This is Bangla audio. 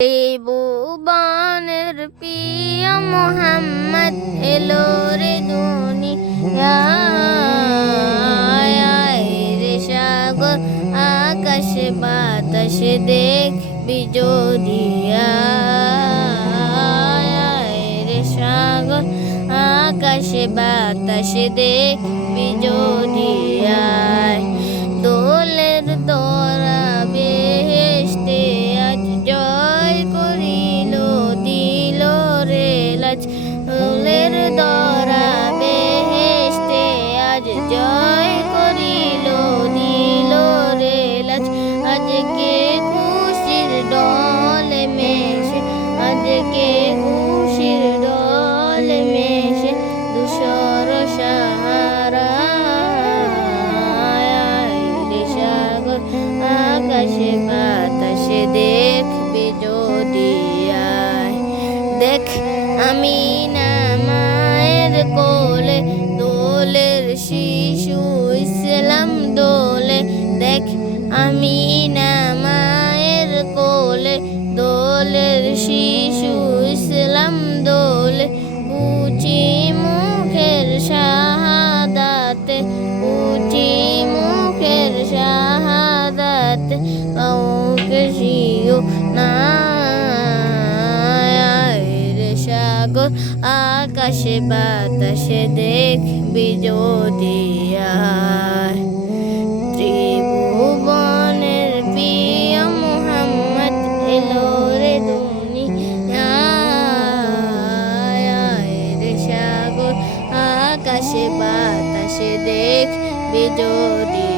ভুবনের প্রিয় মোহাম্মদ এলো রে দুনিয়ায় রে সাগর আকাশ বাতাস দেখবি যদি রে সাগর আকাশ বাতাস দেখবি যদি দোলের দরা বেহেশতে আজ জয় করিল দিল রে লাজ দোলের দরা বেহেশতে আজ জয় করিল দিল রে লাজ আজকে খুশির ডলে মেশে আজকে খুশির ডলে মেশে দুশর সাহারা আকাশে বাতাসে দেখবি যদি দেখ আমি না মায়ের কোলে দোলের শিশু ইসলাম দোলে দেখ আমি না মায়ের কোলে দোলের শিশু ইসলাম দোলে উচি মুখের শাহাদাতে উচি মুখের শাহাদাতে কাউকে শিও না রে সাগর আকাশে বাতাসে দেখবি যদি ত্রিভুবনের প্রিয় মোহাম্মদ এলো রে দুনিয়ায় রে সাগর আকাশে বাতাসে দেখবি যদি